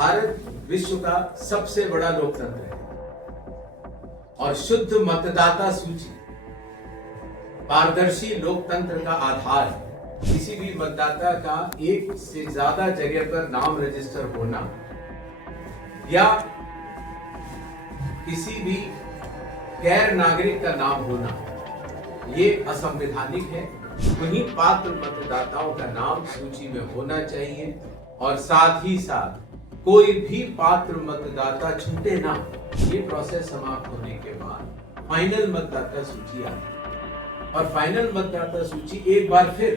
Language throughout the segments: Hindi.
भारत विश्व का सबसे बड़ा लोकतंत्र है और शुद्ध मतदाता सूची पारदर्शी लोकतंत्र का आधार है। किसी भी मतदाता का एक से ज्यादा जगह पर नाम रजिस्टर होना या किसी भी गैर नागरिक का नाम होना ये असंवैधानिक है। उन्हीं पात्र मतदाताओं का नाम सूची में होना चाहिए और साथ ही साथ कोई भी पात्र मतदाता छूटे ना। ये प्रोसेस समाप्त होने के बाद फाइनल मतदाता सूची आती और फाइनल मतदाता सूची एक बार फिर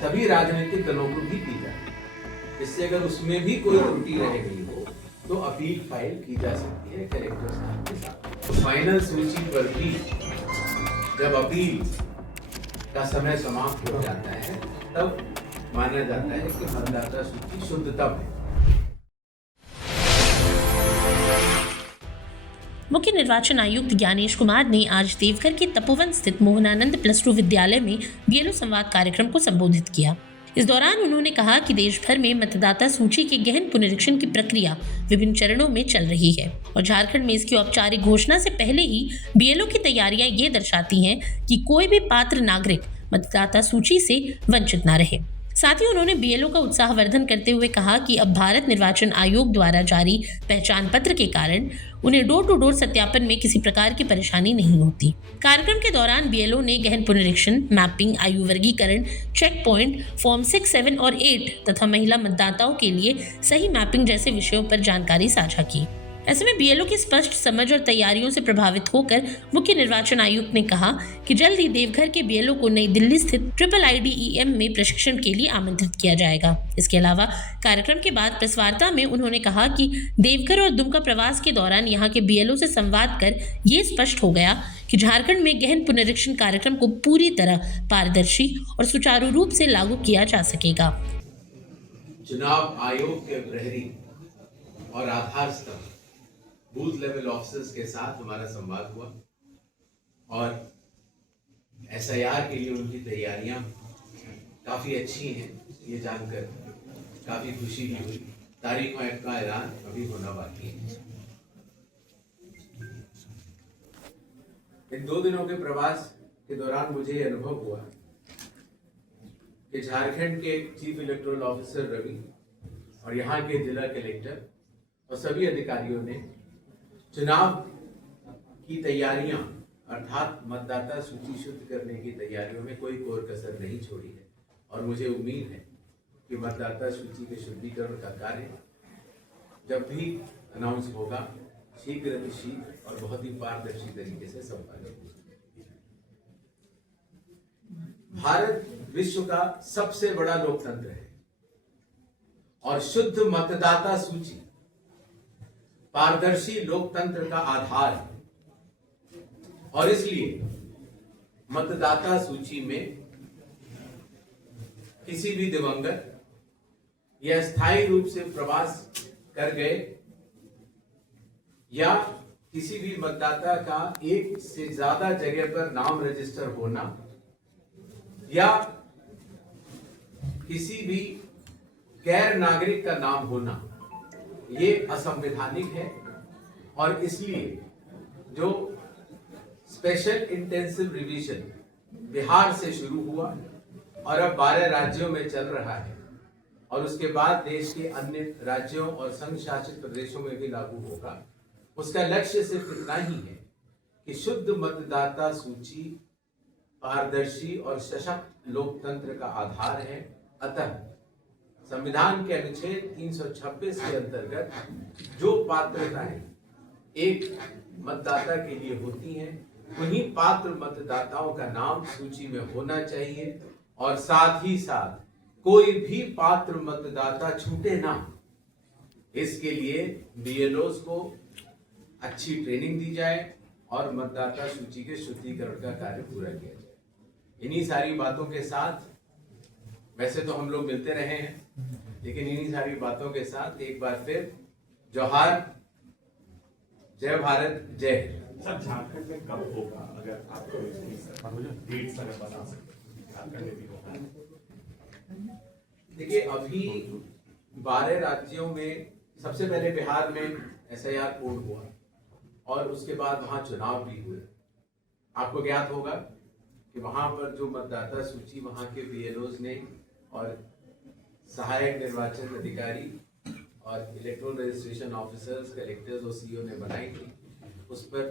सभी राजनीतिक दलों को भी दी जाती। इससे अगर उसमें भी कोई त्रुटि रह गई हो तो अपील फाइल की जा सकती है कलेक्टर साहब के साथ। तो फाइनल सूची पर भी जब अपील का समय समाप्त हो जाता है तब माना जाता है कि मतदाता सूची शुद्धतम है। मुख्य निर्वाचन आयुक्त ज्ञानेश कुमार ने आज देवघर के तपोवन स्थित मोहनानंद +2 विद्यालय में बीएलओ संवाद कार्यक्रम को संबोधित किया। इस दौरान उन्होंने कहा कि देश भर में मतदाता सूची के गहन पुनरीक्षण की प्रक्रिया विभिन्न चरणों में चल रही है और झारखंड में इसकी औपचारिक घोषणा से पहले ही बीएलओ की तैयारियां ये दर्शाती हैं कि कोई भी पात्र नागरिक मतदाता सूची से वंचित न रहे। साथ ही उन्होंने बीएलओ का उत्साहवर्धन करते हुए कहा कि अब भारत निर्वाचन आयोग द्वारा जारी पहचान पत्र के कारण उन्हें डोर टू डोर सत्यापन में किसी प्रकार की परेशानी नहीं होती। कार्यक्रम के दौरान बीएलओ ने गहन पुनरीक्षण, मैपिंग, आयु वर्गीकरण, चेक पॉइंट, फॉर्म 6, 7 और 8 तथा महिला मतदाताओं के लिए सही मैपिंग जैसे विषयों पर जानकारी साझा की। ऐसे में बीएलओ की स्पष्ट समझ और तैयारियों से प्रभावित होकर मुख्य निर्वाचन आयुक्त ने कहा कि जल्द ही देवघर के बीएलओ को नई दिल्ली स्थित IIIDEM में प्रशिक्षण के लिए आमंत्रित किया जाएगा। इसके अलावा कार्यक्रम के बाद प्रेस वार्ता में उन्होंने कहा कि देवघर और दुमका प्रवास के दौरान यहाँ के बीएलओ से संवाद कर ये स्पष्ट हो गया कि झारखंड में गहन पुनरीक्षण कार्यक्रम को पूरी तरह पारदर्शी और सुचारू रूप से लागू किया जा सकेगा। चुनाव आयोग के प्रहरी और आधार स्तंभ बूथ लेवल ऑफिसर्स के साथ हमारा संवाद हुआ और एसआईआर के लिए उनकी तैयारियां काफी अच्छी हैं, ये जानकर काफी खुशी भी हुई। तारीखों का ऐलान अभी होना बाकी है। इन 2 दिनों के प्रवास के दौरान मुझे ये अनुभव हुआ कि झारखंड के चीफ इलेक्टोरल ऑफिसर रवि और यहाँ के जिला कलेक्टर और सभी अधिकारियों ने चुनाव की तैयारियां अर्थात मतदाता सूची शुद्ध करने की तैयारियों में कोई कोर कसर नहीं छोड़ी है और मुझे उम्मीद है कि मतदाता सूची के शुद्धिकरण का कार्य जब भी अनाउंस होगा शीघ्र और बहुत ही पारदर्शी तरीके से संपादित होगा। भारत विश्व का सबसे बड़ा लोकतंत्र है और शुद्ध मतदाता सूची पारदर्शी लोकतंत्र का आधार है और इसलिए मतदाता सूची में किसी भी दिवंगत या स्थायी रूप से प्रवास कर गए या किसी भी मतदाता का एक से ज्यादा जगह पर नाम रजिस्टर होना या किसी भी गैर नागरिक का नाम होना ये असंवैधानिक है और इसलिए जो स्पेशल इंटेंसिव रिवीजन बिहार से शुरू हुआ और अब 12 राज्यों में चल रहा है और उसके बाद देश के अन्य राज्यों और संघ शासित प्रदेशों में भी लागू होगा, उसका लक्ष्य सिर्फ इतना ही है कि शुद्ध मतदाता सूची पारदर्शी और सशक्त लोकतंत्र का आधार है। अतः संविधान के अनुच्छेद 326 के अंतर्गत जो पात्रताएं एक मतदाता के लिए होती हैं उन्हीं पात्र मतदाताओं का नाम सूची में होना चाहिए और साथ ही साथ कोई भी पात्र मतदाता छूटे ना। इसके लिए बीएलओस को अच्छी ट्रेनिंग दी जाए और मतदाता सूची के शुद्धिकरण का कार्य पूरा किया जाए। इन्हीं सारी बातों के साथ वैसे तो हम लोग मिलते रहे हैं लेकिन इन्हीं सारी बातों के साथ एक बार फिर जोहार, जय भारत, जय हिंद। सर झारखंड में कब होगा, अगर आपको डेट्स अगर बता सकते झारखंड में भी होगा? देखिए अभी 12 राज्यों में सबसे पहले बिहार में एसआईआर पूर्ण हुआ और उसके बाद वहां चुनाव भी हुए। आपको ज्ञात होगा कि वहां पर जो मतदाता सूची वहां के बीएलओज ने और सहायक निर्वाचन अधिकारी और इलेक्ट्रॉनिक रजिस्ट्रेशन ऑफिसर्स, कलेक्टर्स और सीईओ ने बनाई थी, उस पर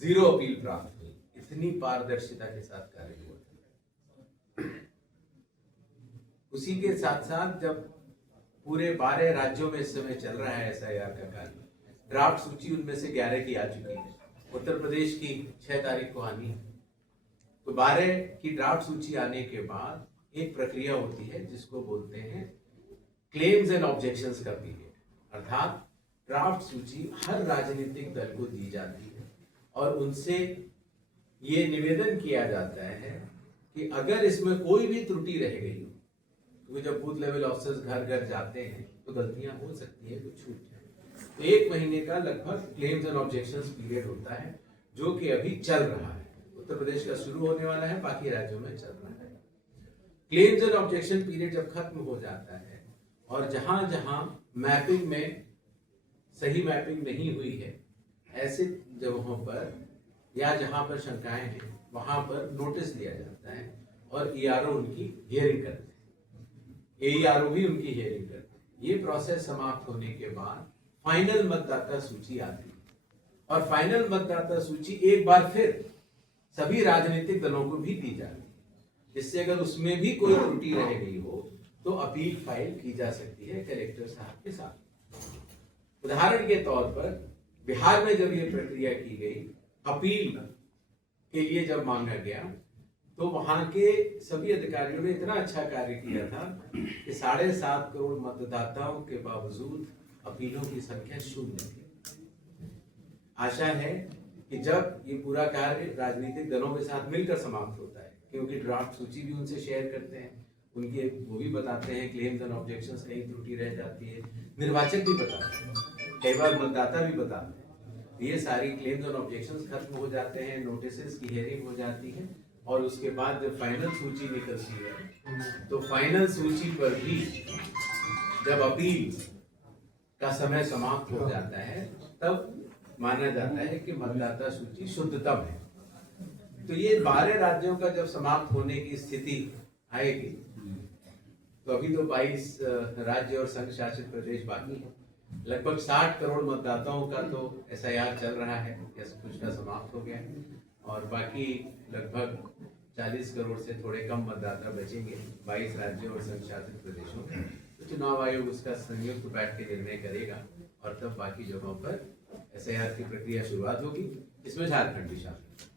0 अपील प्राप्त हुई। इतनी पारदर्शिता के साथ कार्य हुआ। उसी के साथ साथ जब पूरे 12 राज्यों में इस समय चल रहा है एसआईआर का कार्य, ड्राफ्ट सूची उनमें से 11 की आ चुकी है। उत्तर प्रदेश की 6 तारीख को आनी है। तो 12 की ड्राफ्ट सूची आने के बाद एक प्रक्रिया होती है जिसको बोलते हैं क्लेम्स एंड ऑब्जेक्शंस का पीरियड, अर्थात ड्राफ्ट सूची हर राजनीतिक दल को दी जाती है और उनसे ये निवेदन किया जाता है कि अगर इसमें कोई भी त्रुटि रह गई हो, क्योंकि जब बूथ लेवल ऑफिसर्स घर घर जाते हैं तो गलतियां हो सकती है, कुछ छूट जाए, तो 1 महीने का लगभग क्लेम्स एंड ऑब्जेक्शंस पीरियड होता है जो कि अभी चल रहा है। उत्तर प्रदेश का शुरू होने वाला है, बाकी राज्यों में चल रहा है। क्लेम्स एंड ऑब्जेक्शन पीरियड जब खत्म हो जाता है और जहां जहां मैपिंग में सही मैपिंग नहीं हुई है, ऐसे जगहों पर या जहां पर शंकाएं हैं वहां पर नोटिस दिया जाता है और ईआरओ उनकी हियरिंग करते हैं, एईआरओ भी उनकी हियरिंग करते हैं। ये प्रोसेस समाप्त होने के बाद फाइनल मतदाता सूची आती है और फाइनल मतदाता सूची एक बार फिर सभी राजनीतिक दलों को भी दी जाती है, जिससे अगर उसमें भी कोई त्रुटि रह गई हो तो अपील फाइल की जा सकती है कलेक्टर साहब के साथ। उदाहरण के तौर पर बिहार में जब ये प्रक्रिया की गई, अपील के लिए जब मांगा गया, तो वहां के सभी अधिकारियों ने इतना अच्छा कार्य किया था कि 7.5 करोड़ मतदाताओं के बावजूद अपीलों की संख्या 0 थी। आशा है कि जब ये पूरा कार्य राजनीतिक दलों के साथ मिलकर समाप्त होता है, क्योंकि ड्राफ्ट सूची भी उनसे शेयर करते हैं, उनके वो भी बताते हैं क्लेम्स एंड ऑब्जेक्शंस कहीं त्रुटि रह जाती है, निर्वाचक भी बताते हैं, कई बार मतदाता भी बताते हैं। ये सारी क्लेम्स और ऑब्जेक्शंस खत्म हो जाते हैं, नोटिसेस की हियरिंग हो जाती है और उसके बाद जब फाइनल सूची निकलती है तो फाइनल सूची पर भी जब अपील का समय समाप्त हो जाता है तब माना जाता है कि मतदाता सूची शुद्धतम है। तो ये 12 राज्यों का जब समाप्त होने की स्थिति आएगी, तो अभी तो 22 राज्य और संघ शासित प्रदेश बाकी है। लगभग 60 करोड़ मतदाताओं का तो एसआईआर चल रहा है या कुछ का समाप्त हो गया है और बाकी लगभग 40 करोड़ से थोड़े कम मतदाता बचेंगे 22 राज्यों और संघ शासित प्रदेशों में। तो चुनाव आयोग उसका संयुक्त बैठ के निर्णय करेगा और तब बाकी जगहों पर एसआईआर की प्रक्रिया शुरुआत होगी। इसमें झारखंड भी शामिल है।